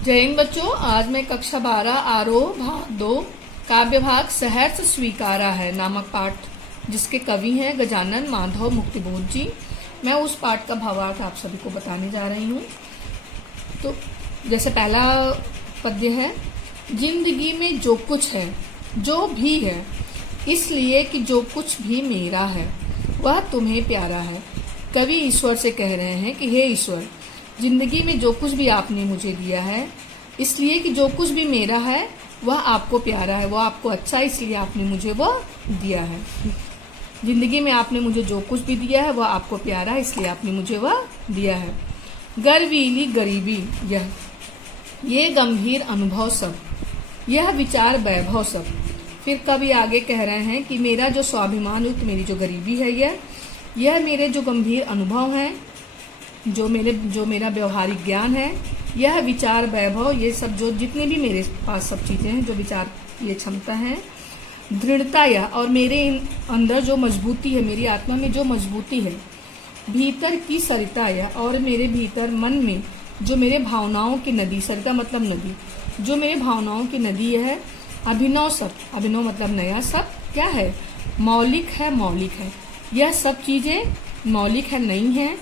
जय हिंद बच्चों। आज मैं कक्षा 12 आरोह भाग 2 काव्य भाग सहर्ष स्वीकारा है नामक पाठ जिसके कवि हैं गजानन माधव मुक्तिबोध जी। मैं उस पाठ का भावार्थ आप सभी को बताने जा रही हूँ। तो जैसे पहला पद्य है, जिंदगी में जो कुछ है जो भी है, इसलिए कि जो कुछ भी मेरा है वह तुम्हें प्यारा है। कवि ईश्वर से कह रहे हैं कि हे ईश्वर, जिंदगी में जो कुछ भी आपने मुझे दिया है, इसलिए कि जो कुछ भी मेरा है वह आपको प्यारा है, वह आपको अच्छा है, इसलिए आपने मुझे वह दिया है। जिंदगी में आपने मुझे जो कुछ भी दिया है वह आपको प्यारा है, इसलिए आपने मुझे वह दिया है। गर्वीली गरीबी ये गंभीर अनुभव सब, यह विचार वैभव सब। फिर कवि आगे कह रहे हैं कि मेरा जो स्वाभिमान युक्त मेरी जो गरीबी है, यह मेरे जो गंभीर अनुभव हैं, जो मेरा व्यवहारिक ज्ञान है, यह विचार वैभव, ये सब जो जितने भी मेरे पास सब चीज़ें हैं, जो विचार ये क्षमता है, दृढ़ता या और मेरे अंदर जो मजबूती है, मेरी आत्मा में जो मजबूती है, भीतर की सरिता या और मेरे भीतर मन में जो मेरे भावनाओं की नदी, सरिता मतलब नदी, जो मेरे भावनाओं की नदी है, अभिनव सब, अभिनव मतलब नया, सब क्या है, मौलिक है। यह सब चीज़ें मौलिक है, नहीं है,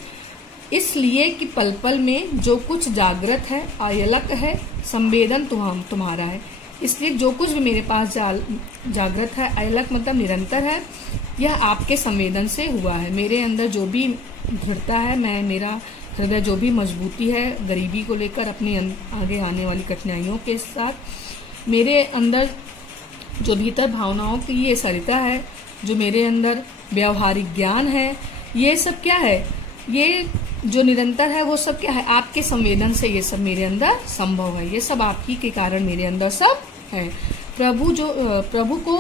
इसलिए कि पल पल में जो कुछ जागृत है, अयलक है, संवेदन तुम्हारा है। इसलिए जो कुछ भी मेरे पास जागृत है, अयलक मतलब निरंतर है, यह आपके संवेदन से हुआ है। मेरे अंदर जो भी दृढ़ता है, मेरा हृदय जो भी मजबूती है, गरीबी को लेकर अपने आगे आने वाली कठिनाइयों के साथ, मेरे अंदर जो भीतर भावनाओं की ये सरिता है, जो मेरे अंदर व्यवहारिक ज्ञान है, ये सब क्या है, ये जो निरंतर है वो सब क्या है, आपके संवेदन से ये सब मेरे अंदर संभव है। ये सब आपकी के कारण मेरे अंदर सब है। प्रभु को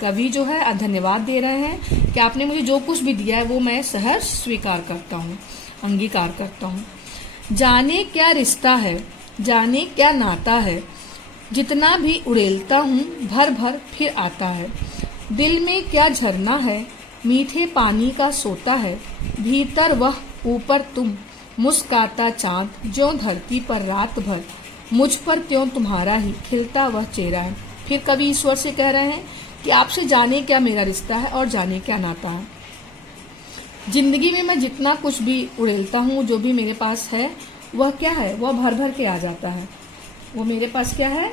कवि जो है धन्यवाद दे रहे हैं कि आपने मुझे जो कुछ भी दिया है वो मैं सहर्ष स्वीकार करता हूँ, अंगीकार करता हूँ। जाने क्या रिश्ता है, जाने क्या नाता है, जितना भी उड़ेलता हूँ भर भर फिर आता है। दिल में क्या झरना है, मीठे पानी का सोता है, भीतर वह ऊपर तुम, मुस्काता चांद ज्यों धरती पर रात भर, मुझ पर त्यों तुम्हारा ही खिलता वह चेहरा है। फिर कवि ईश्वर से कह रहे हैं कि आपसे जाने क्या मेरा रिश्ता है और जाने क्या नाता है। जिंदगी में मैं जितना कुछ भी उड़ेलता हूँ, जो भी मेरे पास है, वह क्या है, वह भर भर के आ जाता है। वो मेरे पास क्या है,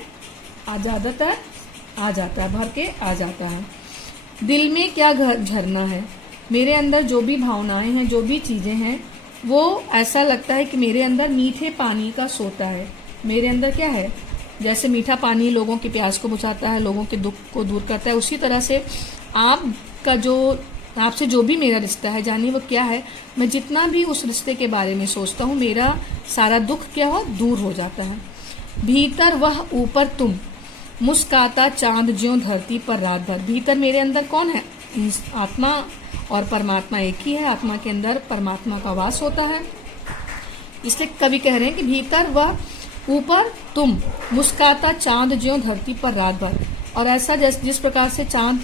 आ जाता है, भर के आ जाता है। दिल में क्या झरना है, मेरे अंदर जो भी भावनाएं हैं, जो भी चीज़ें हैं, वो ऐसा लगता है कि मेरे अंदर मीठे पानी का सोता है। मेरे अंदर क्या है, जैसे मीठा पानी लोगों की प्यास को बुझाता है, लोगों के दुख को दूर करता है, उसी तरह से आपसे जो भी मेरा रिश्ता है, जानिए वो क्या है, मैं जितना भी उस रिश्ते के बारे में सोचता हूँ, मेरा सारा दुख क्या हो, दूर हो जाता है। भीतर वह ऊपर तुम, मुस्काता चांद ज्यों धरती पर रात भर। भीतर मेरे अंदर कौन है, आत्मा और परमात्मा एक ही है। आत्मा के अंदर परमात्मा का वास होता है। इसलिए कवि कह रहे हैं कि भीतर वह ऊपर तुम, मुस्काता चांद ज्यों धरती पर रात भर। और ऐसा जिस प्रकार से चांद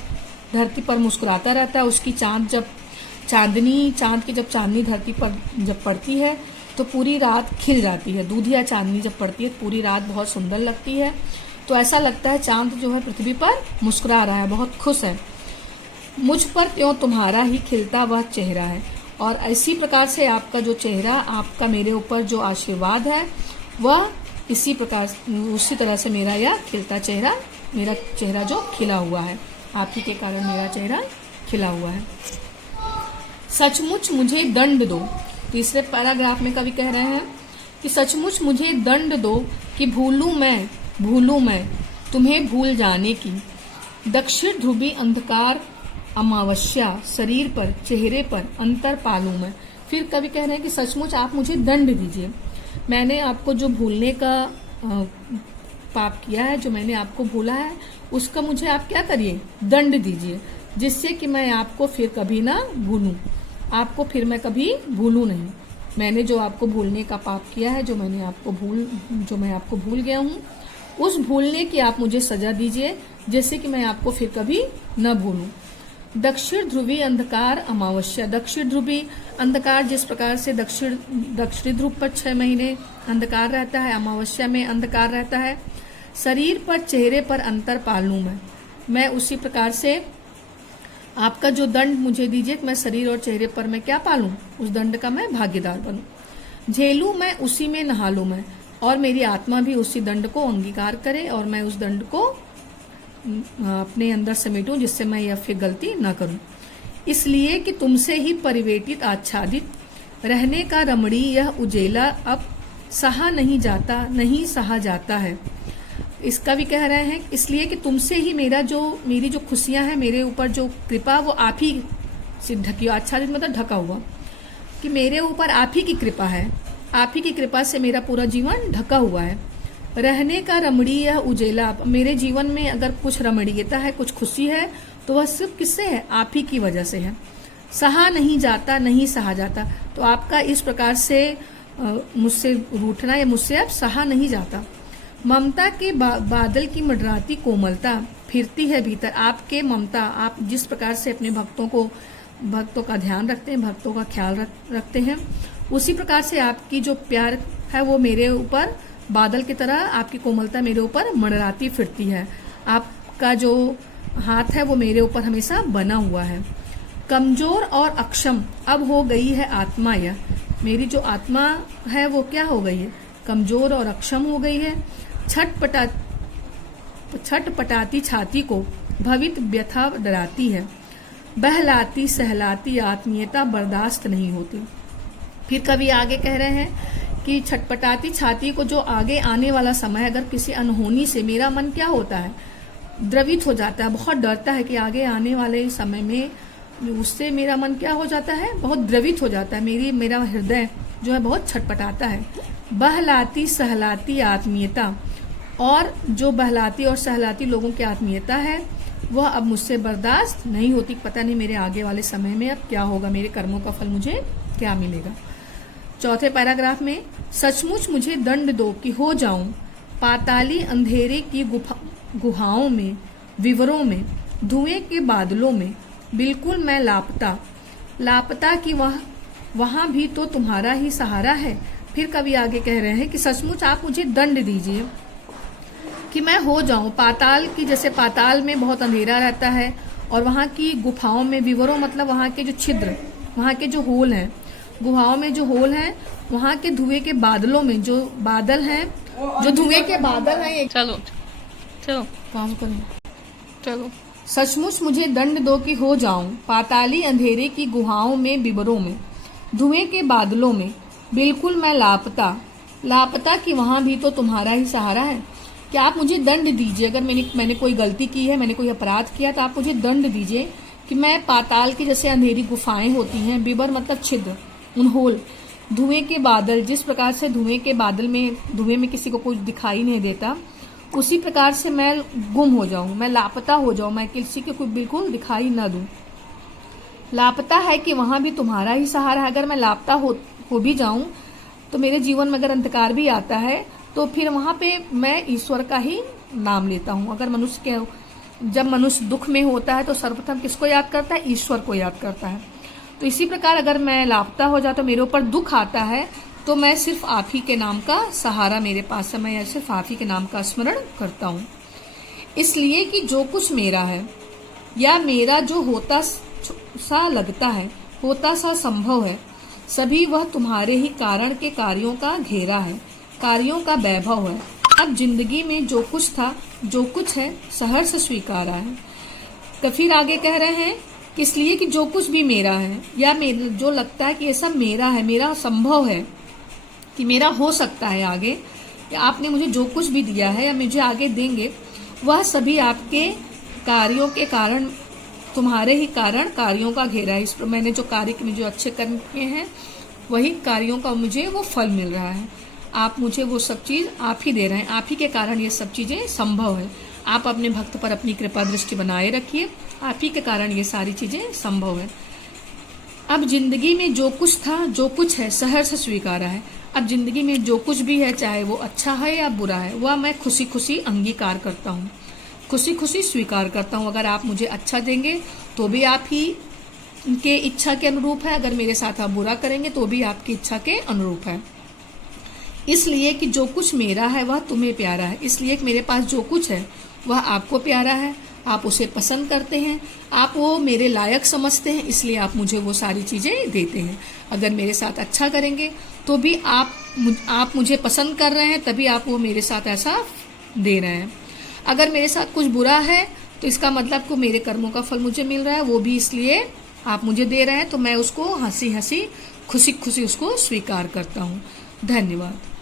धरती पर मुस्कुराता रहता है, उसकी चांद की जब चांदनी धरती पर जब पड़ती है तो पूरी रात खिल जाती है। दूधिया चांदनी जब पड़ती है तो पूरी रात बहुत सुंदर लगती है। तो ऐसा लगता है चांद जो है पृथ्वी पर मुस्कुरा रहा है, बहुत खुश है। मुझ पर त्यों तुम्हारा ही खिलता वह चेहरा है। और इसी प्रकार से आपका जो चेहरा, आपका मेरे ऊपर जो आशीर्वाद है, वह इसी प्रकार उसी तरह से मेरा यह खिलता चेहरा, मेरा चेहरा जो खिला हुआ है, आप ही के कारण मेरा चेहरा खिला हुआ है। सचमुच मुझे दंड दो, तीसरे पैराग्राफ में कवि कह रहे हैं कि सचमुच मुझे दंड दो कि भूलूं मैं तुम्हें भूल जाने की। दक्षिण ध्रुवी अंधकार अमावस्या, शरीर पर चेहरे पर अंतर पालूं मैं। फिर कवि कह रहे हैं कि सचमुच आप मुझे दंड दीजिए। मैंने आपको जो भूलने का पाप किया है, जो मैंने आपको भूला है, उसका मुझे आप क्या करिए, दंड दीजिए, जिससे कि मैं आपको फिर कभी ना भूलूं, आपको फिर मैं कभी भूलूं नहीं। मैंने जो आपको भूलने का पाप किया है, जो मैं आपको भूल गया हूँ, उस भूलने की आप मुझे सजा दीजिए, जिससे कि मैं आपको फिर कभी न भूलूं। दक्षिण ध्रुवी अंधकार अमावस्या, दक्षिण ध्रुवी अंधकार जिस प्रकार से दक्षिणी ध्रुव पर 6 महीने अंधकार रहता है, अमावस्या में अंधकार रहता है। शरीर पर चेहरे पर अंतर पालूं मैं उसी प्रकार से आपका जो दंड मुझे दीजिए कि मैं शरीर और चेहरे पर मैं क्या पालूं, उस दंड का मैं भागीदार बनूं। झेलूं मैं उसी में नहा लूं मैं, और मेरी आत्मा भी उसी दंड को अंगीकार करे और मैं उस दंड को अपने अंदर समेटूं, जिससे मैं यह फिर गलती न करूं। इसलिए कि तुमसे ही परिवेटित आच्छादित रहने का रमणी यह उजेला अब सहा नहीं जाता है। इसका भी कह रहे हैं इसलिए कि तुमसे ही मेरी जो खुशियां हैं, मेरे ऊपर जो कृपा, वो आप ही से ढकी, आच्छादित मतलब ढका हुआ, कि मेरे ऊपर आप ही की कृपा है, आप ही की कृपा से मेरा पूरा जीवन ढका हुआ है। रहने का रमणीय उजेला, मेरे जीवन में अगर कुछ रमणीयता है, कुछ खुशी है, तो वह सिर्फ किससे है, आप ही की वजह से है। सहा नहीं सहा जाता, तो आपका इस प्रकार से मुझसे रूठना या मुझसे अब सहा नहीं जाता। ममता के बादल की मंडराती कोमलता फिरती है भीतर, आपके ममता, आप जिस प्रकार से अपने भक्तों का ध्यान रखते हैं, भक्तों का ख्याल रखते हैं, उसी प्रकार से आपकी जो प्यार है वो मेरे ऊपर बादल की तरह, आपकी कोमलता मेरे ऊपर मंडराती फिरती है। आपका जो हाथ है वो मेरे ऊपर हमेशा बना हुआ है। कमजोर और अक्षम अब हो गई है आत्मा, यह मेरी जो आत्मा है वो क्या हो गई है, कमजोर और अक्षम हो गई है। छटपटाती छाती को भवित व्यथा डराती है, बहलाती सहलाती आत्मीयता बर्दाश्त नहीं होती। फिर कभी आगे कह रहे हैं कि छटपटाती छाती को, जो आगे आने वाला समय, अगर किसी अनहोनी से मेरा मन क्या होता है, द्रवित हो जाता है, बहुत डरता है कि आगे आने वाले समय में उससे मेरा मन क्या हो जाता है, बहुत द्रवित हो जाता है, मेरा हृदय जो है बहुत छटपटाता है। बहलाती सहलाती आत्मीयता, और जो बहलाती और सहलाती लोगों की आत्मीयता है वह अब मुझसे बर्दाश्त नहीं होती। पता नहीं मेरे आगे वाले समय में अब क्या होगा, मेरे कर्मों का फल मुझे क्या मिलेगा। चौथे पैराग्राफ में, सचमुच मुझे दंड दो कि हो जाऊं पाताली अंधेरे की गुहाओं में, विवरों में, धुएं के बादलों में, बिल्कुल मैं लापता कि वहां भी तो तुम्हारा ही सहारा है। फिर कभी आगे कह रहे हैं कि सचमुच आप मुझे दंड दीजिए कि मैं हो जाऊं पाताल की, जैसे पाताल में बहुत अंधेरा रहता है और वहां की गुफाओं में, विवरों मतलब वहां के जो छिद्र, वहां के जो होल हैं, गुहाओं में जो होल हैं, वहां के धुएं के बादलों में जो बादल हैं, जो धुएं के बादल हैं, चलो काम करें, चलो। सचमुच मुझे दंड दो कि हो जाऊं पाताली अंधेरे की गुहाओं में, विवरों में, धुएं के बादलों में, बिल्कुल मैं लापता कि वहां भी तो तुम्हारा ही सहारा है। कि आप मुझे दंड दीजिए, अगर मैंने कोई गलती की है, मैंने कोई अपराध किया, तो आप मुझे दंड दीजिए कि मैं पाताल की, जैसे अंधेरी गुफाएं होती हैं, विवर मतलब छिद्र, उन होल, धुएं के बादल, जिस प्रकार से धुएं के बादल में, धुएं में किसी को कुछ दिखाई नहीं देता, उसी प्रकार से मैं गुम हो जाऊं, मैं लापता हो जाऊं, मैं किसी को कुछ बिल्कुल दिखाई न दूं। लापता है कि वहां भी तुम्हारा ही सहारा है। अगर मैं लापता हो भी जाऊं तो मेरे जीवन में अगर अंधकार भी आता है तो फिर वहां पे मैं ईश्वर का ही नाम लेता हूं। अगर जब मनुष्य दुख में होता है तो सर्वप्रथम किसको याद करता है, ईश्वर को याद करता है। तो इसी प्रकार अगर मैं लापता हो जाता, मेरे ऊपर दुख आता है, तो मैं सिर्फ आप ही के नाम का सहारा मेरे पास है, मैं सिर्फ आप ही के नाम का स्मरण करता हूँ। इसलिए कि जो कुछ मेरा है या मेरा जो होता सा लगता है, होता सा संभव है, सभी वह तुम्हारे ही कारण के कार्यों का घेरा है, कार्यों का वैभव है। अब जिंदगी में जो कुछ था, जो कुछ है, सहर्ष स्वीकारा है। तो फिर आगे कह रहे हैं कि इसलिए कि जो कुछ भी मेरा है या जो लगता है कि ये सब मेरा है, मेरा संभव है कि मेरा हो सकता है आगे, या आपने मुझे जो कुछ भी दिया है या मुझे आगे देंगे, वह सभी आपके कार्यों के कारण, तुम्हारे ही कारण कार्यों का घेरा है। इस पर मैंने जो कार्य में जो अच्छे कर्म किए हैं, वही कार्यों का मुझे वो फल मिल रहा है। आप मुझे वो सब चीज आप ही दे रहे हैं, आप ही के कारण ये सब चीजें संभव है। आप अपने भक्त पर अपनी कृपा दृष्टि बनाए रखिए, आप ही के कारण ये सारी चीजें संभव है। अब जिंदगी में जो कुछ था, जो कुछ है, सहर्ष स्वीकारा है। अब जिंदगी में जो कुछ भी है, चाहे वो अच्छा है या बुरा है, वह मैं खुशी खुशी अंगीकार करता हूँ, खुशी खुशी स्वीकार करता हूँ। अगर आप मुझे अच्छा देंगे तो भी आप ही के इच्छा के अनुरूप है, अगर मेरे साथ आप बुरा करेंगे तो भी आपकी इच्छा के अनुरूप है। इसलिए कि जो कुछ मेरा है वह तुम्हें प्यारा है, इसलिए कि मेरे पास जो कुछ है वह आपको प्यारा है, आप उसे पसंद करते हैं, आप वो मेरे लायक समझते हैं, इसलिए आप मुझे वो सारी चीज़ें देते हैं। अगर मेरे साथ अच्छा करेंगे तो भी आप मुझे पसंद कर रहे हैं, तभी आप वो मेरे साथ ऐसा दे रहे हैं। अगर मेरे साथ कुछ बुरा है तो इसका मतलब को मेरे कर्मों का फल मुझे मिल रहा है, वो भी इसलिए आप मुझे दे रहे हैं, तो मैं उसको हंसी हंसी खुशी खुशी उसको स्वीकार करता हूँ। धन्यवाद।